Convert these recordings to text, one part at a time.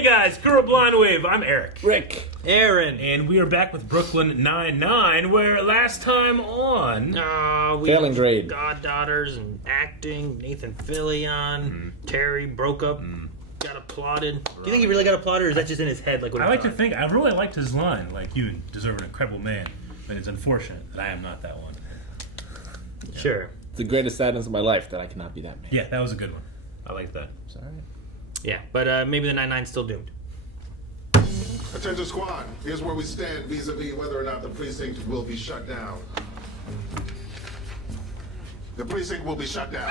Hey guys, Crew of Blind Wave. I'm Eric. Rick. Aaron. And we are back with Brooklyn Nine-Nine, where last time on... we Failing grade. Goddaughters and acting. Nathan Fillion. Terry broke up. Got applauded. Do you think he really got applauded, or is that just in his head? Like what I like to think, I really liked his line, like, you deserve an incredible man, but it's unfortunate that I am not that one. Sure. It's the greatest sadness of my life that I cannot be that man. Yeah, that was a good one. I like that. It's all right. Yeah, but maybe the 9-9's still doomed. Attention squad, here's where we stand vis-a-vis whether or not the precinct will be shut down. The precinct will be shut down.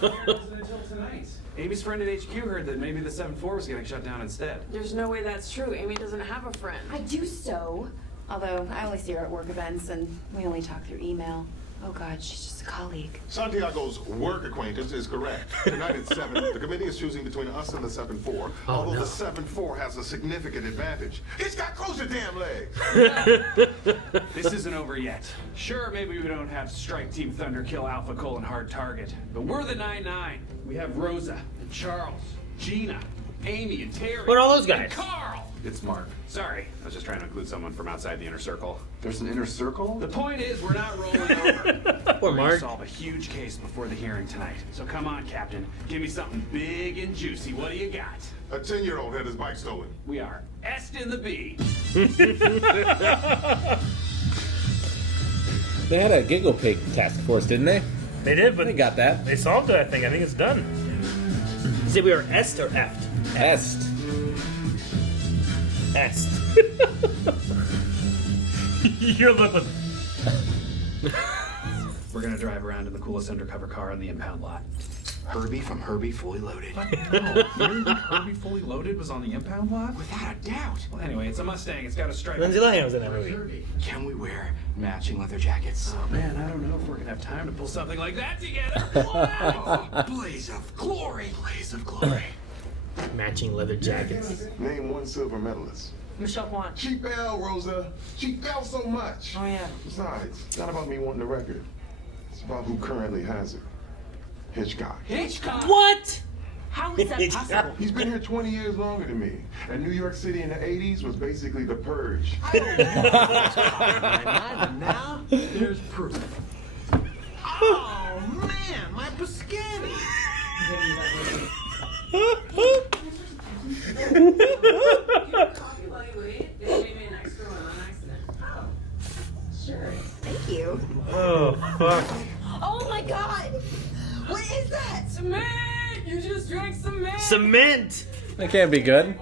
Until tonight. Amy's friend at HQ heard that maybe the 7-4 was getting shut down instead. There's no way that's true. Amy doesn't have a friend. I do so. Although I only see her at work events and we only talk through email. Oh God, she's just a colleague. Santiago's work acquaintance is correct. Tonight at 7, the committee is choosing between us and the 7-4. Although the 7-4 has a significant advantage. Hitchcock, close your damn legs! This isn't over yet. Sure, maybe we don't have Strike Team Thunder kill Alpha Colon hard target, but we're the 9-9. We have Rosa, and Charles, Gina, Amy, and Terry. What are all those guys? And Carl! It's Mark. Sorry, I was just trying to include someone from outside the inner circle. There's an inner circle? The point is, we're not rolling over. Poor We're gonna Mark. solve a huge case before the hearing tonight. So come on, Captain. Give me something big and juicy. What do you got? A 10-year-old had his bike stolen. We are Est in the B. They had a Giggle Pig task force, didn't they? They did, but They got that. they solved it, I think. I think it's done. You say we are Est or Eft? Est. Est. Your look was... We're gonna drive around in the coolest undercover car on the impound lot. Herbie from Herbie Fully Loaded. No, really? Herbie Fully Loaded was on the impound lot? Without a doubt. Well, anyway, it's a Mustang. It's got a stripe. Lindsay Lohan was in that movie. Can we wear matching leather jackets? Oh man, I don't know if we're gonna have time to pull something like that together. Oh, blaze of glory. Blaze of glory. Matching leather jackets. Name one silver medalist. Michelle Kwan. She fell, Rosa. She fell so much. Oh, yeah. Besides, it's not about me wanting the record. It's about who currently has it. Hitchcock. Hitchcock! What? How is that possible? He's been here 20 years longer than me. And New York City in the 80s was basically the purge. Now, there's proof. Oh, man, my Biscotti. Coffee while you wait. They gave me an extra one on accident. Oh. Sure. Thank you. Oh, fuck. Oh my God! What is that? Cement! You just drank cement! Cement! That can't be good.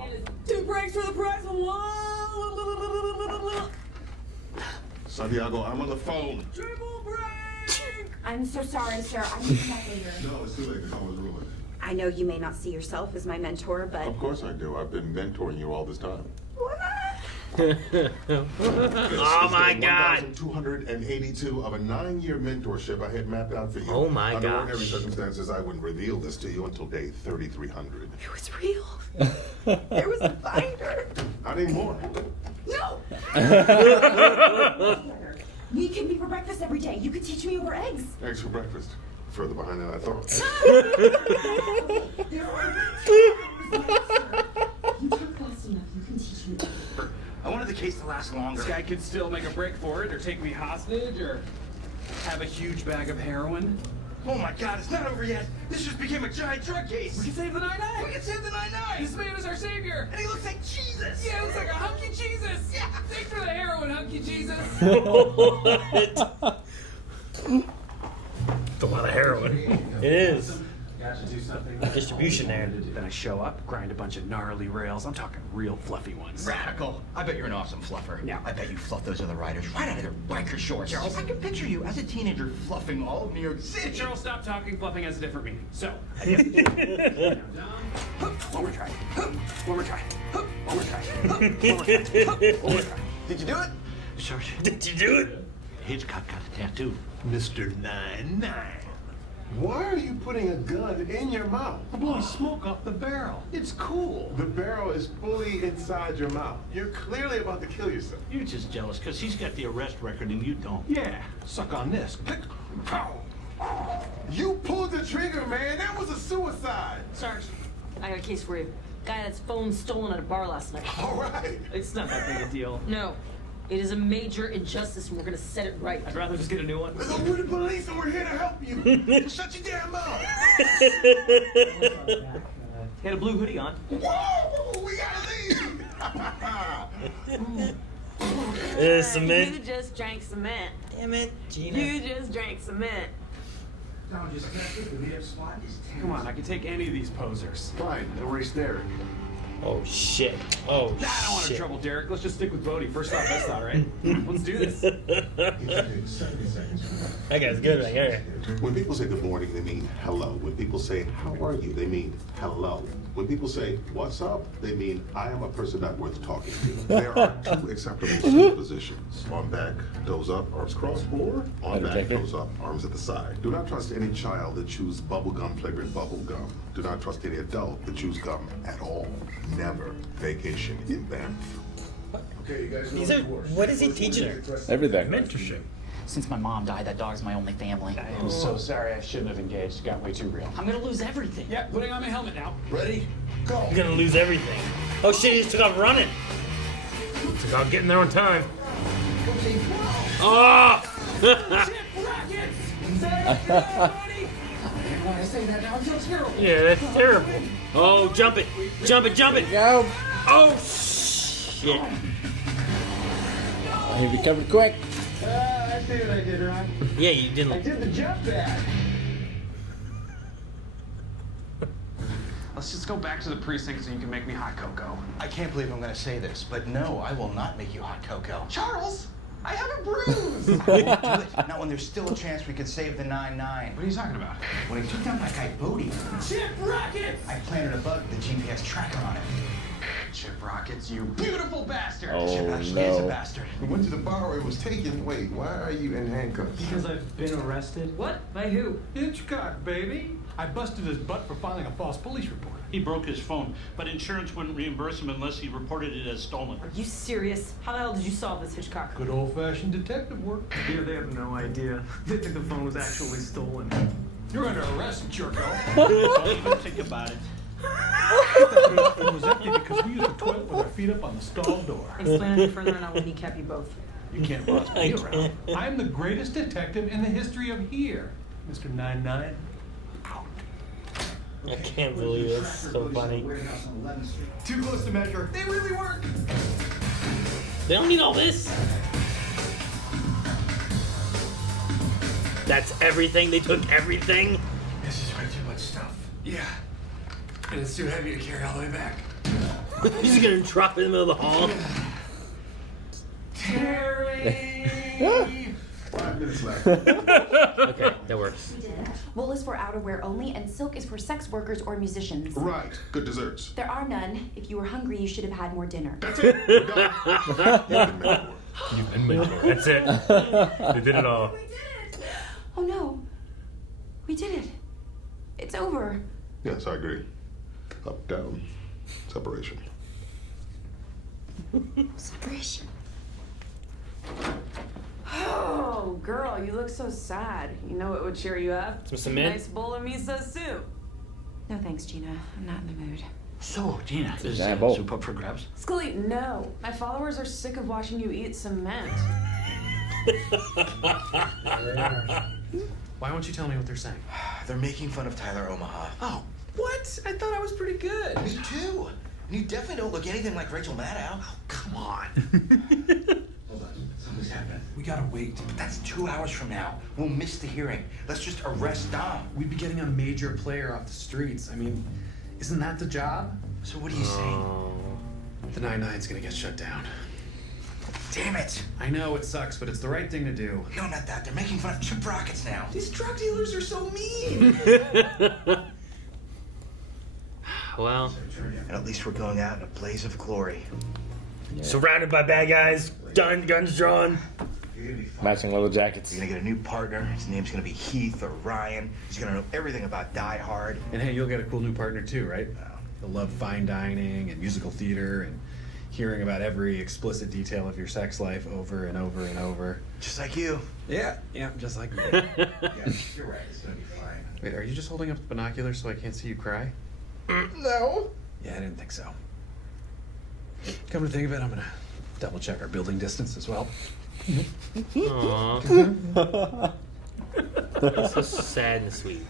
2 breaks for the price of 1! Santiago, I'm on the phone. Triple break! I'm so sorry, sir. I need that later. No, it's too late. The call was ruined. I know you may not see yourself as my mentor, but Of course I do. I've been mentoring you all this time. Oh my God. 1,282 of a 9-year mentorship I had mapped out for you. Oh my Under gosh. ordinary circumstances, I wouldn't reveal this to you until day 3,300. it was real. There was a binder. I need more. No! We can meet for breakfast every day. You could teach me over eggs. Thanks for breakfast. Further behind than I thought. There are You talk fast enough. You can teach me. I wanted the case to last longer. This guy could still make a break for it, or take me hostage, or have a huge bag of heroin. Oh my God, it's not over yet. This just became a giant drug case. We can save the 9-9! We can save the 9-9. This man is our savior! And he looks like Jesus. Yeah, it looks like a hunky Jesus! Yeah. Thanks for the heroin, hunky Jesus! It's a lot of heroin. It is. Got to do something. Distribution there. Then I show up, grind a bunch of gnarly rails. I'm talking real fluffy ones. Radical. I bet you're an awesome fluffer. Yeah. I bet you fluff those other riders right out of their biker shorts. Charles, I can picture you as a teenager fluffing all of New York City. Charles, stop talking. Fluffing has a different meaning. So, I get one more try. One more try. One more try. One more try. One more try. Did you do it? Sergeant. Did you do it? Hitchcock got a tattoo. Mr. 9-9. Why are you putting a gun in your mouth? I'm blowing smoke off the barrel. It's cool. The barrel is fully inside your mouth. You're clearly about to kill yourself. You're just jealous because he's got the arrest record and you don't. Yeah. Suck on this. You pulled the trigger, man. That was a suicide. Sarge, I got a case for you. guy had his phone stolen at a bar last night. All right. It's not that big a deal. No. It is a major injustice and we're gonna set it right. I'd rather just get a new one. Look, we're the police and we're here to help you. Just shut your damn mouth. He had a blue hoodie on. Whoa, we gotta leave. Cement. You just drank cement. Damn it, Gina. You just drank cement. Come on, I can take any of these posers. Fine, erase Derek. Oh shit. Oh Nah, I don't want to shit. trouble Derek. Let's just stick with Bodie. First thought, best thought, right? Let's do this. That guy's good right here. When people say good morning, they mean hello. When people say how are you, they mean hello. When people say what's up, they mean I am a person not worth talking to. There are two acceptable seat positions. On back, toes up, arms crossed, or on back, Undertaker. toes up, arms at the side. Do not trust any child that chews bubblegum flavored bubblegum. Do not trust any adult that chews gum at all. Never vacation in Banff. Okay, you guys know These are. What is he teaching her? Everything. Mentorship. Since my mom died, that dog's my only family. I'm so sorry. I shouldn't have engaged. It got way too real. I'm gonna lose everything. Yeah, putting on my helmet now. Ready? Go. He's gonna lose everything. Oh shit! He just took off running. It's about getting there on time. Oh! Yeah, that's terrible. Oh, jump it! Jump it! Jump it! Go. Oh shit! He recovered quick. I see what I did wrong. Yeah, you didn't. I did the jump pad. Let's just go back to the precinct so you can make me hot cocoa. I can't believe I'm gonna say this, but no, I will not make you hot cocoa. Charles, I have a bruise. I won't do it. Not when there's still a chance we could save the 9-9. What are you talking about? When I took down that guy Bodie, Chip rockets! I planted a bug with the GPS tracker on it. Chip rockets, you beautiful bastard! Oh, Chip actually is a no. bastard. We went to the bar where it was taken. Wait, why are you in handcuffs? Because I've been arrested. What? By who? Hitchcock, baby. I busted his butt for filing a false police report. He broke his phone, but insurance wouldn't reimburse him unless he reported it as stolen. Are you serious? How the hell did you solve this, Hitchcock? Good old-fashioned detective work. Yeah, they have no idea. They think the phone was actually stolen. You're under arrest, jerko. Don't even think about it. The phone was empty because we used the toilet with our feet up on the stall door. Explain any further and I will kneecap you both. You can't boss me around. I'm the greatest detective in the history of here, Mr. 9-9. I can't believe it. It's so funny. Too close to measure. They really work! They don't need all this. That's everything. They took everything. This is way too much stuff. Yeah. And it's too heavy to carry all the way back. He's gonna drop it in the middle of the hall. Terry! 5 minutes left. Okay, that works. Wool is for outerwear only, and silk is for sex workers or musicians. Right. Good desserts. There are none. If you were hungry, you should have had more dinner. That's it. We're done. You've been mentored. You've been mentored. That's it. They did it all. Oh no. We did it. It's over. Yes, I agree. Up, down, separation. Separation. Oh, girl, you look so sad. You know what would cheer you up? Some cement? Nice bowl of miso soup. No thanks, Gina. I'm not in the mood. So, Gina, is Yeah, both. soup up for grabs? Scully, no. My followers are sick of watching you eat cement. Why won't you tell me what they're saying? They're making fun of Tyler Omaha. Oh, what? I thought I was pretty good. Me too. And you definitely don't look anything like Rachel Maddow. Oh, come on. Hold on. Something's happening. We gotta wait. But that's 2 hours from now. We'll miss the hearing. Let's just arrest Dom. We'd be getting a major player off the streets. I mean, isn't that the job? So what are you saying? The 9-9's gonna get shut down. Damn it. I know it sucks, but it's the right thing to do. No, not that. They're making fun of Chip Rockets now. These drug dealers are so mean. Well, And at least we're going out in a blaze of glory. surrounded by bad guys, guns drawn. You're gonna be fine. Matching leather jackets. You're gonna get a new partner. His name's gonna be Heath or Ryan. He's gonna know everything about Die Hard. And hey, you'll get a cool new partner too, right? He'll love fine dining and musical theater and hearing about every explicit detail of your sex life over and over and over. Just like you. Yeah, just like me. Yeah, you're right. It's gonna be fine. Wait, are you just holding up the binoculars so I can't see you cry? No. Yeah, I didn't think so. Come to think of it, I'm gonna double check our building distance as well. Aww. That's so sad and sweet.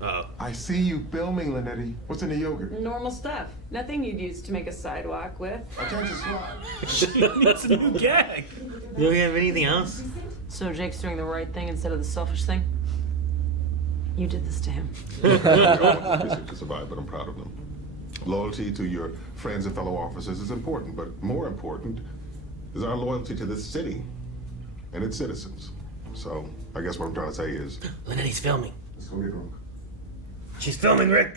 Uh-oh. I see you filming, Linetti. What's in the yogurt? Normal stuff. Nothing you'd use to make a sidewalk with. Attention slide. It's a new gag. You don't have anything else? So Jake's doing the right thing instead of the selfish thing? You did this to him. I want the precinct to survive, but I'm proud of them. Loyalty to your friends and fellow officers is important, but more important is our loyalty to this city and its citizens. So, I guess what I'm trying to say is... Linetti's filming. Let's go get drunk. She's filming, Rick.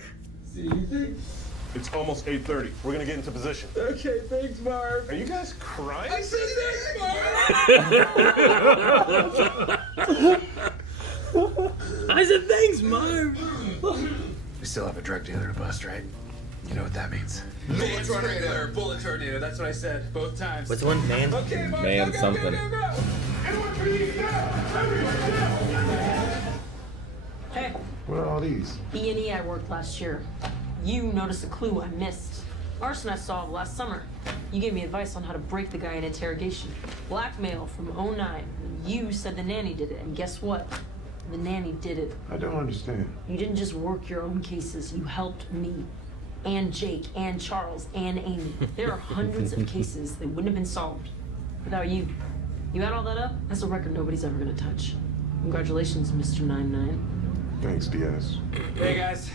See, you think? It's almost 8:30. We're gonna get into position. Okay, thanks, Marv. Are you guys crying? I said I said thanks, Marv. We still have a drug dealer to bust, right? You know what that means. Bullet tornado, bullet tornado. That's what I said both times. What's the one, man? Okay, Marv, Man, go, something. Go, go, go. Everyone please, Hey, What are all these? E&E I worked last year. You noticed a clue I missed. Arson I solved last summer. You gave me advice on how to break the guy in interrogation. Blackmail from '09. You said the nanny did it, and guess what? The nanny did it. I don't understand. You didn't just work your own cases, you helped me. And Jake, and Charles, and Amy. There are hundreds of cases that wouldn't have been solved without you. You add all that up, that's a record nobody's ever gonna touch. Congratulations, Mr. 99. Thanks, Diaz. Hey guys,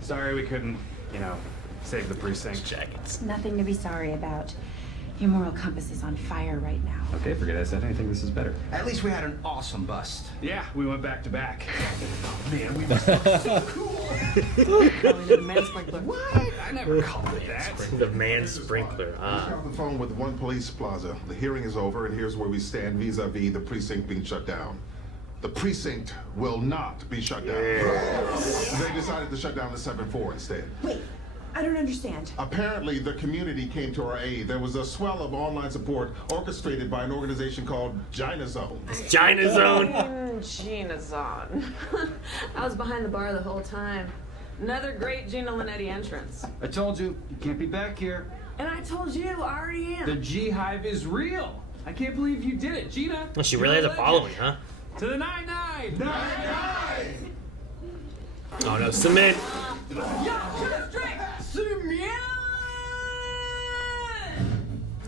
sorry we couldn't, save the precinct. It's nothing to be sorry about. Your moral compass is on fire right now. Okay, forget I said anything. This is better. At least we had an awesome bust. Yeah, we went back to back. Man, we must look so cool. The man sprinkler. What? I never called it that. The man sprinkler. I got on the phone with One Police Plaza. The hearing is over, and here's where we stand vis-a-vis the precinct being shut down. The precinct will not be shut down. They decided to shut down the 7-4 instead. Wait, I don't understand. Apparently, the community came to our aid. There was a swell of online support orchestrated by an organization called Gina Zone. Gina Zone. Gina Zon. I was behind the bar the whole time. Another great Gina Linetti entrance. I told you, you can't be back here. And I told you, I already am. The G Hive is real. I can't believe you did it, Gina. Well, she really has a following, huh? To the 9-9. 9-9. Oh no, cement.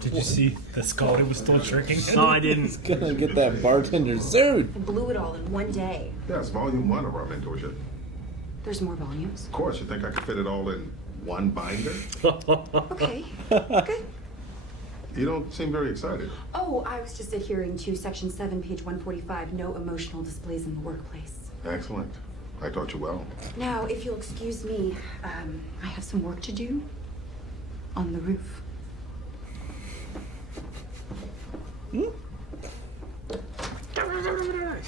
Did you see the Scaldy was still shrinking? No, I didn't. He's gonna get that bartender sued. I blew it all in one day. That's volume 1 of our mentorship. There's more volumes. Of course, you think I could fit it all in one binder? Okay. Good. You don't seem very excited. Oh, I was just adhering to Section 7, page 145, no emotional displays in the workplace. Excellent. I taught you well. Now, if you'll excuse me, I have some work to do on the roof. She's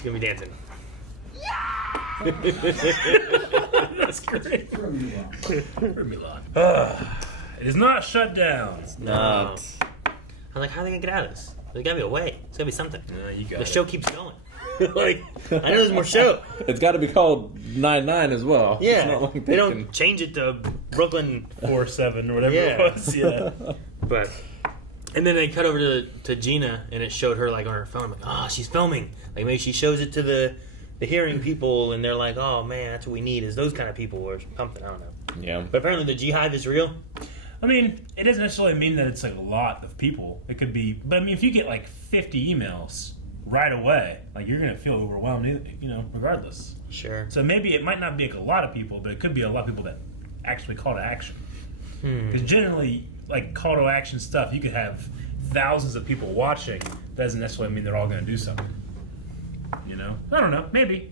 gonna be dancing. That's great. It is not shut down. It's not. I'm like, how are they gonna get out of this? There's gotta be a way. There's gotta be something. You got the it. show keeps going. Like, I know there's more show. It's got to be called 9-9 as well. Yeah, It's not like they don't change it to Brooklyn 4-7 or whatever yeah. it was. Yeah, but and then they cut over to Gina, and it showed her like on her phone. I'm like, oh, she's filming. Like maybe she shows it to the hearing people, and they're like, oh man, that's what we need is those kind of people or something. I don't know. Yeah. But apparently the G Hive is real. I mean, it doesn't necessarily mean that it's like a lot of people. It could be, but I mean, if you get like 50 emails right away, like you're gonna feel overwhelmed, regardless. Sure. So maybe it might not be like a lot of people, but it could be a lot of people that actually call to action. Because generally, like call to action stuff, you could have thousands of people watching. Doesn't necessarily mean they're all gonna do something. I don't know. Maybe.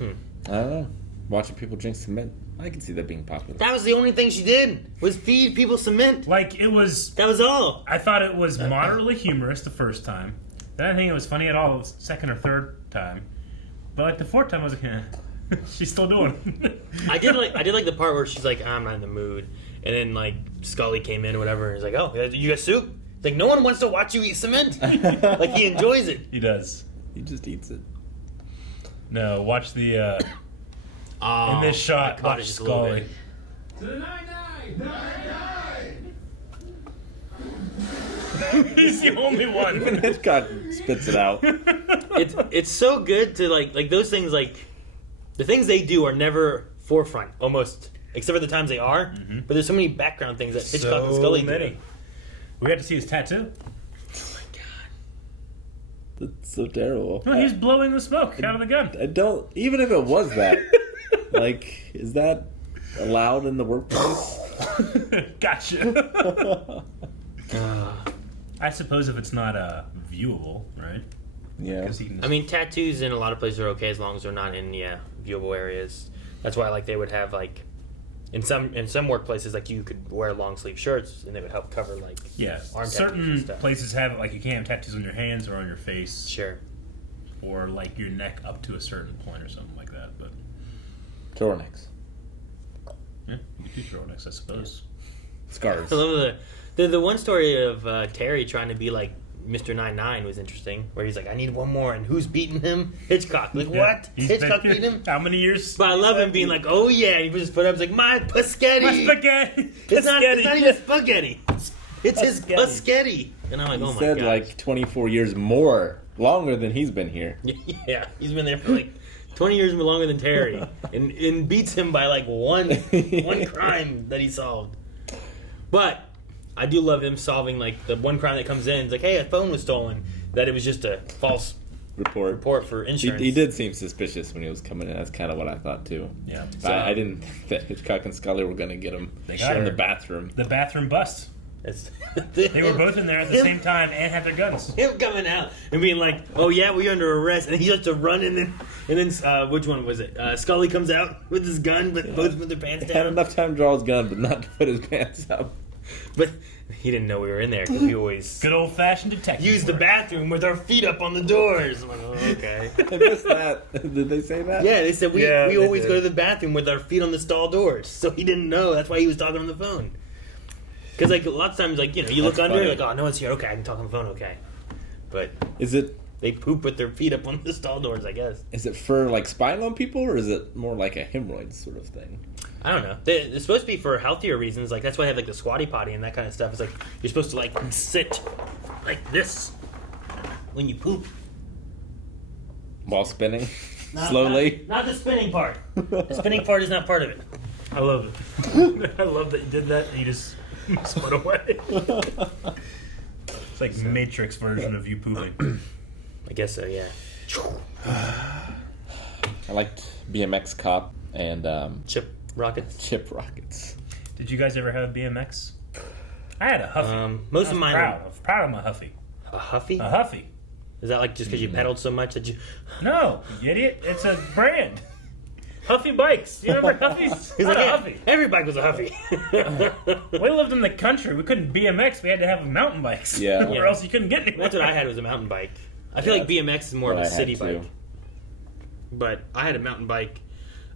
I don't know. Watching people drink cement, I can see that being popular. That was the only thing she did was feed people cement. Like it was. That was all. I thought it was moderately humorous the first time. Then I think it was funny at all the second or third time. But like the fourth time, I was like, she's still doing it. I did like the part where she's like, I'm not in the mood, and then like Scully came in or whatever, and he's like, oh, you got soup? It's like no one wants to watch you eat cement. Like he enjoys it. He does. He just eats it. No, watch the in this shot, watch Scully. To the 9-9! 9-9! He's the only one. Even Hitchcock spits it out. It's so good to like those things, like the things they do are never forefront almost, except for the times they are. Mm-hmm. But there's so many background things that Hitchcock and Scully do. We got to see his tattoo. Oh my god, That's so terrible. No, he's blowing the smoke out of the gun. I don't. Even if it was that, like, is that allowed in the workplace? Gotcha. I suppose if it's not viewable, right? Yeah. I mean, tattoos in a lot of places are okay as long as they're not in viewable areas. That's why like they would have like in some workplaces like you could wear long sleeve shirts and they would help cover like arm tattoos and certain stuff. places have it like you can't have tattoos on your hands or on your face. Sure. Or like your neck up to a certain point or something like that. But Turtlenecks. yeah, you could do turtlenecks, I suppose. Scarves. I love the one story of Terry trying to be like Mr. 9-9 was interesting, where he's like, I need one more, and who's beating him? Hitchcock. Like, what? Hitchcock beat him? How many years? But I love him being like, oh yeah, and he puts his foot up, he's like, my Paschetti. My spaghetti. It's not even spaghetti. It's his Paschetti. And I'm like, oh my god. He said like 24 years longer than he's been here. Yeah, he's been there for like 20 years longer than Terry, and beats him by like one crime that he solved. But I do love him solving like the one crime that comes in. It's like, hey, a phone was stolen. That it was just a false report for insurance. He did seem suspicious when he was coming in. That's kind of what I thought too. Yeah. But I didn't think that Hitchcock and Scully were going to get him in the bathroom. The bathroom bust. They were both in there at the same time and had their guns. Him coming out and being like, "Oh yeah, we're under arrest," and he starts to run, and then which one was it? Scully comes out with his gun, but both with their pants He down. had enough time to draw his gun, but not to put his pants up. But he didn't know we were in there because we always good old fashioned detective use the bathroom with our feet up on the doors. I'm like, oh, okay. I missed that. Did they say that? Yeah, they said we always go to the bathroom with our feet on the stall doors. So he didn't know. That's why he was talking on the phone. Because like a lot of times, like you look under, you're like, oh, no one's here. Okay, I can talk on the phone. Okay, but they poop with their feet up on the stall doors, I guess. Is it for like spying on people, or is it more like a hemorrhoid sort of thing? I don't know. It's supposed to be for healthier reasons. Like that's why I have like the squatty potty and that kind of stuff. It's like you're supposed to like sit like this when you poop while spinning slowly. Not the spinning part. The spinning part is not part of it. I love it. I love that you did that and you just split away. It's like Matrix version of you pooping. I guess so, yeah. I liked BMX Cop and Chip Rockets. Did you guys ever have a BMX? I had a Huffy. Most of mine. Proud of my Huffy. A Huffy? A Huffy. Is that like just because you pedaled so much that you? No, you idiot. It's a brand. Huffy bikes. You remember Huffies? He's like, a yeah, Huffy. Every bike was a Huffy. We lived in the country. We couldn't BMX. We had to have mountain bikes. Yeah. Or else you couldn't get anywhere. That's what I had was a mountain bike. I feel like BMX is more of a city bike. But I had a mountain bike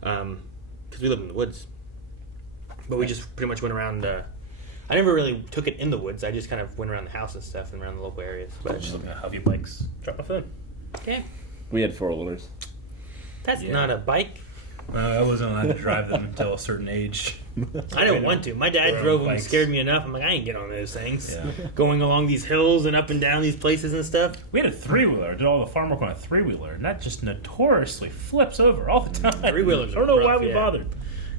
because we lived in the woods. But we just pretty much went around. I never really took it in the woods. I just kind of went around the house and stuff and around the local areas. But just looking at Huffy bikes. Drop my phone. Okay. We had 4-wheelers. That's not a bike. I wasn't allowed to drive them until a certain age. I didn't want to. My dad drove them and scared me enough. I'm like, I ain't get on those things. Yeah. Going along these hills and up and down these places and stuff. We had a 3-wheeler. Did all the farm work on a 3-wheeler. And that just notoriously flips over all the time. 3-wheelers I don't know why we bothered.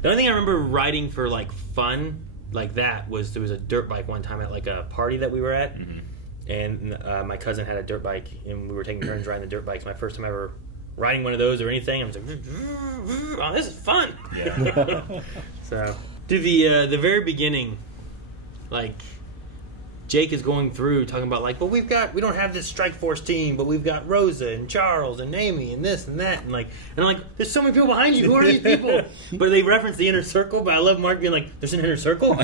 The only thing I remember riding for like fun like that was there was a dirt bike one time at like a party that we were at. Mm-hmm. And my cousin had a dirt bike and we were taking turns riding the dirt bikes. My first time ever riding one of those or anything, I was like, oh, this is fun. Yeah. So, to the very beginning, like, Jake is going through talking about like, but we don't have this strike force team, but we've got Rosa and Charles and Amy and this and that, and I'm like, there's so many people behind you. Who are these people? But they reference the inner circle. But I love Mark being like, there's an inner circle.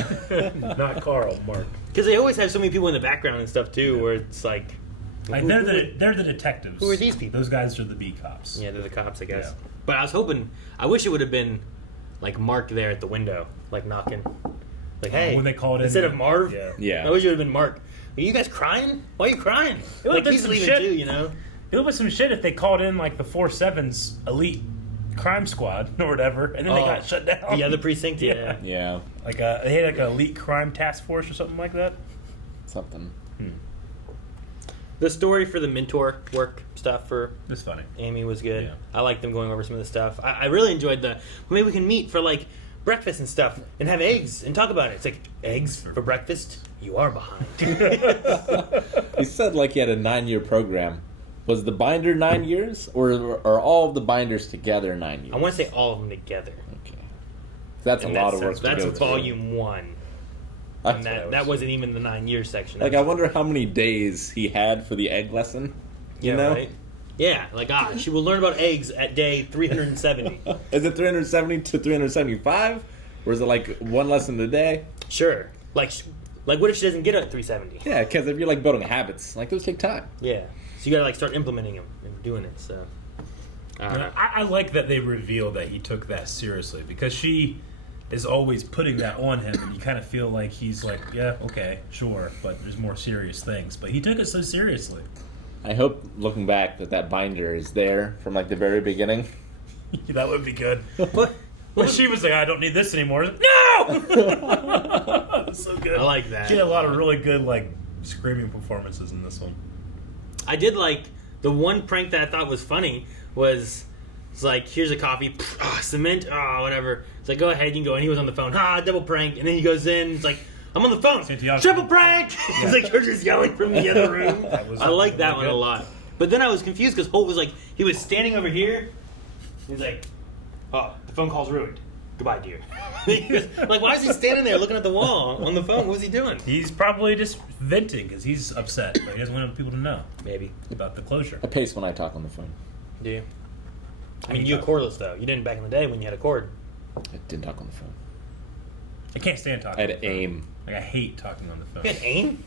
Not Carl, Mark. Because they always have so many people in the background and stuff too, where it's like they're the detectives. Who are these people? Those guys are the B cops. Yeah, they're the cops, I guess. Yeah. But I wish it would have been like Mark there at the window, like knocking. Like, hey, when they called instead in, of Marv, yeah. I wish it would have been Mark. Are you guys crying? Why are you crying? Like he's leaving too, you know. It would be some shit if they called in like the 4-7's elite crime squad or whatever, and then they got shut down. Yeah, the precinct. Yeah. Yeah. Like they had like an elite crime task force or something like that. Something. The story for the mentor work stuff for It's funny. Amy was good. Yeah. I like them going over some of the stuff. I really enjoyed maybe we can meet for like breakfast and stuff and have eggs and talk about it. It's like, eggs for breakfast? You are behind. He said like he had a 9-year program. Was the binder 9 years, or are all of the binders together 9 years? I want to say all of them together. Okay. That's And a lot of work to That's go through. volume 1. That's And that wasn't even the 9-year section. Like, I wonder how many days he had for the egg lesson. You know? Right? Yeah, like, she will learn about eggs at day 370. Is it 370 to 375? Or is it like one lesson a day? Sure. Like what if she doesn't get it at 370? Yeah, because if you're like building habits, like those take time. Yeah. So you gotta like start implementing them and doing it, so. I like that they revealed that he took that seriously, because she is always putting that on him, and you kind of feel like he's like, yeah, okay, sure, but there's more serious things. But he took it so seriously. I hope, looking back, that binder is there from like the very beginning. That would be good. But she was like, I don't need this anymore. No! So good. I like that. She had a lot of really good like screaming performances in this one. I did like the one prank that I thought was funny was it's like, here's a coffee, cement, whatever. It's like, go ahead, you can go. And he was on the phone, double prank. And then he goes in, it's like, I'm on the phone, triple prank. It's like you're just yelling from the other room. I like that one a lot. But then I was confused because Holt was like, he was standing over here. He's like, oh, the phone call's ruined. Goodbye, dear. Like, why is he standing there looking at the wall on the phone? What was he doing? He's probably just venting because he's upset. Like, he doesn't want people to know. Maybe. About the closure. I pace when I talk on the phone. Do you? I mean, you had cordless, though. You didn't back in the day when you had a cord. I didn't talk on the phone. I can't stand talking. I had to aim. Like, I hate talking on the phone. You had aim?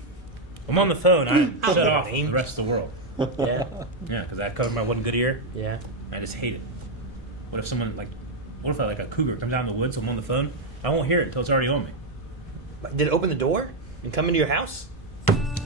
I'm on the phone. I'm I'll shut do off aim. the rest of the world. Yeah. Yeah, because I covered my one good ear. Yeah. I just hate it. What if someone, like, what if a cougar comes out in the woods, I'm on the phone? I won't hear it until it's already on me. Did it open the door and come into your house?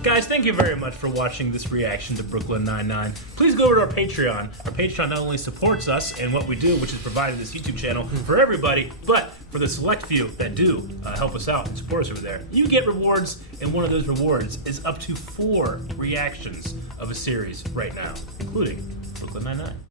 Guys, thank you very much for watching this reaction to Brooklyn Nine-Nine. Please go over to our Patreon. Our Patreon not only supports us and what we do, which is providing this YouTube channel for everybody, but for the select few that do help us out and support us over there, you get rewards, and one of those rewards is up to 4 reactions of a series right now, including Brooklyn Nine-Nine.